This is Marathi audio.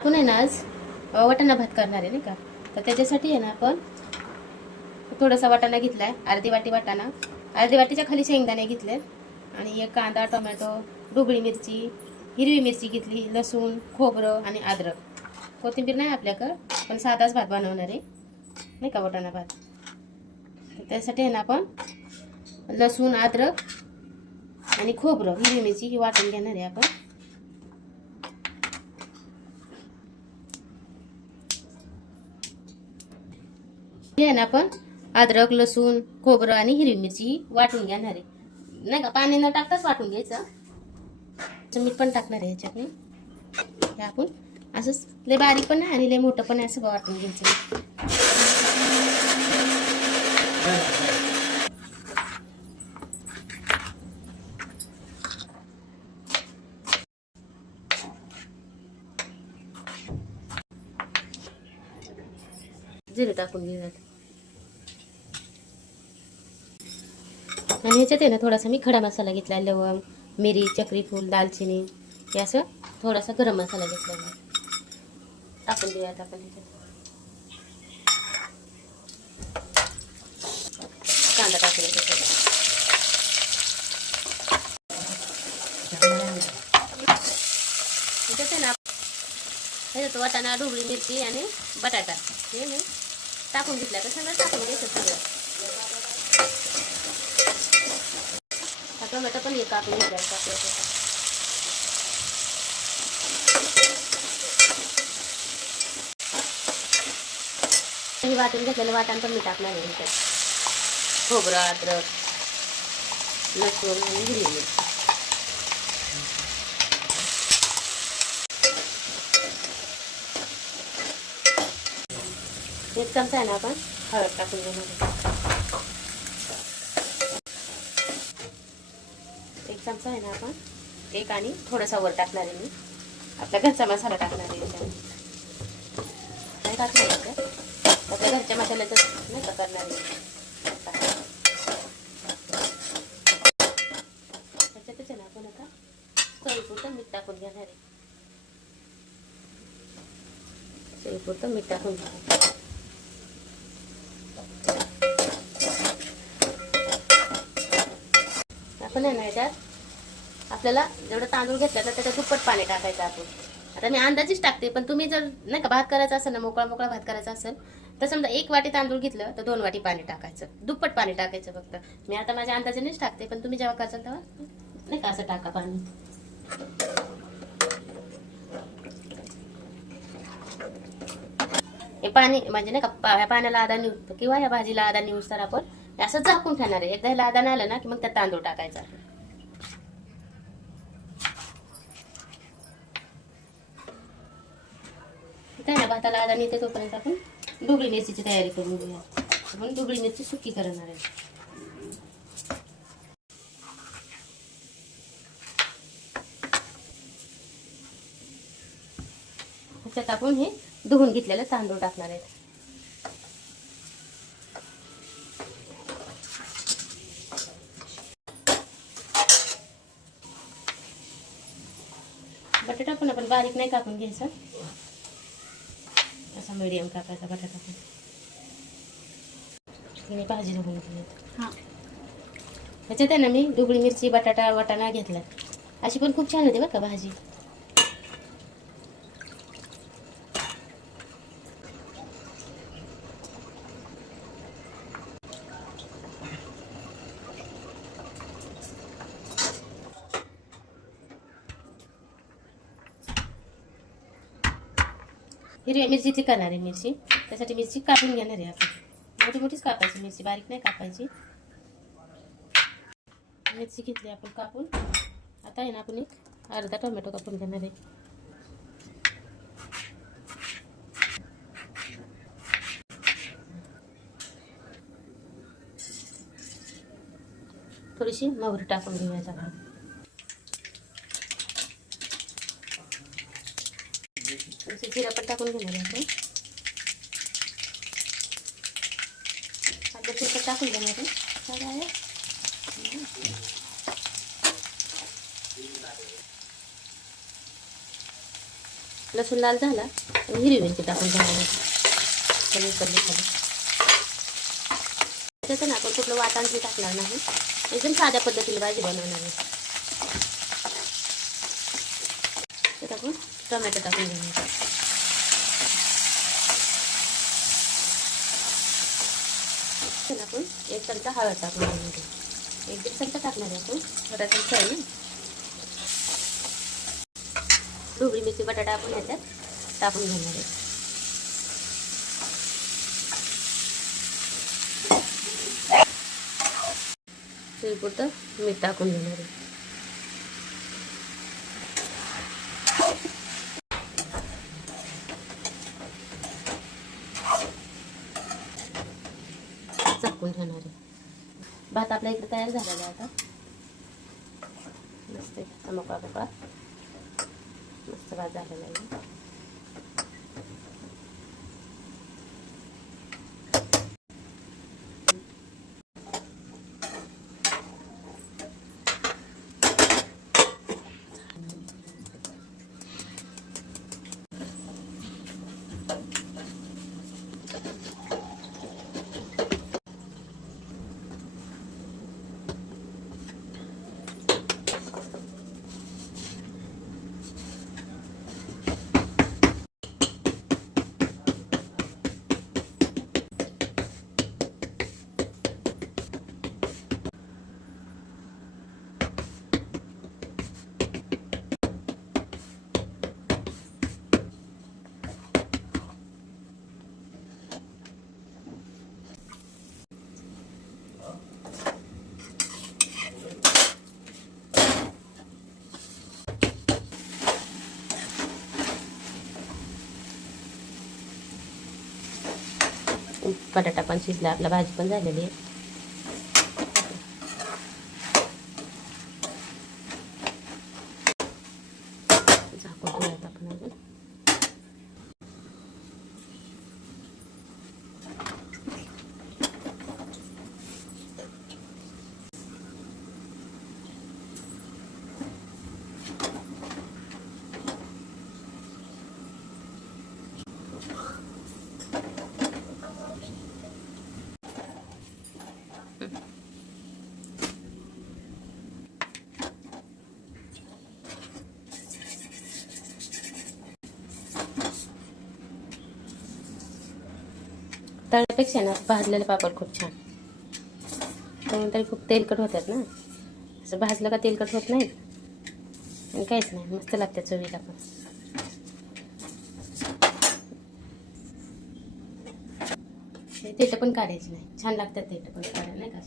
आपण आहे ना आज वाटाणा भात करणार आहे नाही का. तर त्याच्यासाठी आहे ना आपण थोडासा वाटाणा घेतलाय, अर्धी वाटी वाटाणा, अर्धी वाटीच्या खाली शेंगदाणे घेतले आणि एक कांदा, टोमॅटो, ढोबळी मिरची, हिरवी मिरची घेतली, लसूण, खोबरं आणि अद्रक. कोथिंबीर नाही आपल्याकडं, पण साधाच भात बनवणार आहे नाही का, वाटाणा भात. तर त्यासाठी आहे ना आपण लसूण, अद्रक आणि खोबरं, हिरवी मिरची ही वाटून घेणार आहे आपण. हे आहे ना आपण अद्रक, लसूण, खोबरं आणि हिरवी मिरची वाटून घेणार आहे नाही का. पाणी न टाकताच वाटून घ्यायचं. मीठ पण टाकणार आहे याच्यात. हे आपण असंच लय बारीक पण नाही आणि लय मोठं पण नाही, असं वाटून घ्यायचं. जिरे टाकून घेऊयात आणि ह्याच्यात आहे ना थोडासा मी खडा मसाला घेतला, लवंग, मिरी, चक्री फूल, दालचिनी, हे असं थोडासा गरम मसाला घेतला टाकून देऊयात आपण ह्याच्यात. कांदा टाकून ह्याच्यात आहे ना ह्याच्यात वाटाणा, ढोबळी मिरची आणि बटाटा हे मी टाकून घेतला. तर सगळं टाकून घ्यायचं सगळं. टोमॅटो पण एक कापून घेतला. हे वाटून घेतलेलं वाटण पण मी टाकणार आहे ह्याच्यात. खोबरं, अद्रक, लसूण आणि हिरवी मिरची. एक चमचा आहे ना आपण हळद टाकून घेणार. एक चमचा आहे ना आपण एक आणि थोडासा वर टाकणार आहे मी आपला घरचा मसाला टाकणार आहे याच्यात. नाही टाकणार आपल्या घरच्या मसाल्याचं नाही का करणार आहे. त्याच्यातच आहे ना आपण आता चवीपुरतं मीठ टाकून घेणार आहे. चवीपुरतं मीठ टाकून घेणार. आपण आहे ना याच्यात आपल्याला जेवढं तांदूळ घेतलं तर त्याच्यात दुप्पट पाणी टाकायचं आपण. आता मी अंदाजीच टाकते, पण तुम्ही जर नाही का भात करायचा असेल ना, मोकळा मोकळा भात करायचा असेल तर समजा 1 वाटी तांदूळ घेतलं तर 2 वाटी पाणी टाकायचं, दुप्पट पाणी टाकायचं फक्त. मी आता माझ्या अंदाजानेच टाकते, पण तुम्ही जेव्हा करसाल तेव्हा नाही का असं टाका पाणी. हे पाणी म्हणजे नाही का ह्या पाण्याला आधा निघतो किंवा या भाजीला आधा निघूस तर आपण असं झाकून ठेवणार आहे. एकदा ह्याला आधा नाही आलं ना की मग त्यात तांदूळ टाकायचा. काय ना भाताला आधा निघते तोपर्यंत आपण ढोबळी मिरचीची तयारी करून घेऊया. आपण ढोबळी मिरची सुकी करणार आहे. त्याच्यात आपण हे धुवून घेतलेलं तांदूळ टाकणार आहेत. बटाटा पण आपण बारीक नाही कापून घ्यायचा, असा मीडियम कापायचा बटाटा पण. मी भाजी धुवून घेऊयात. ह्याच्यात आहे ना मी ढोबळी मिरची, बटाटा, वाटाणा घेतला. अशी पण खूप छान होते बरं का भाजी. हिरव्या मिरचीची करणार आहे मिरची, त्यासाठी मिरची कापून घेणार आहे आपण. मोठी मोठीच कापायची मिरची, बारीक नाही कापायची. मिरची घेतली आपण कापून. आता आहे ना आपण एक अर्धा टोमॅटो कापून घेणार आहे. थोडीशी मोहरी टाकून घेऊया आपण. जिरा पण टाकून घेणार आहे आपण. तिखट टाकून घेणार आहे. लसूण लाल झाला हिरवी मिरची टाकून घ्यायला खाली त्याचं ना आपण कुठलं वाटण ते टाकणार नाही, एकदम साध्या पद्धतीने भाजी बनवणार आहे. त्यात आपण टोमॅटो टाकून घेणार. त्याला आपण 1 चमचा हळद टाकून घेणार. 1-1.5 चमचा टाकणार आहे आपण, छोटा चमचा आहे ना. ढोबळी मिरची बटाटा आपण ह्याच्यात टाकून घेणार आहे. चवीपुरतं मीठ टाकून घेणार आहे. झाकून ठेवणार आहे. भात आपल्या इकडे तयार झालेला आहे आता. मस्त मोकळा मोकळा मस्त भात झालेला आहे. बटाटा पण शिजला, आपला भाजी पण झालेली आहे. झाकून ठेवूयात आपण अजून. तळल्यापेक्षा ना भाजलेले पापड खूप छान, तरी खूप तेलकट होतात ना. असं भाजलं का तेलकट होत नाहीत आणि काहीच नाही, मस्त लागतात चवीला पण. तेल पण काढायचं नाही, छान लागतात तेल पण काढायला नाही का.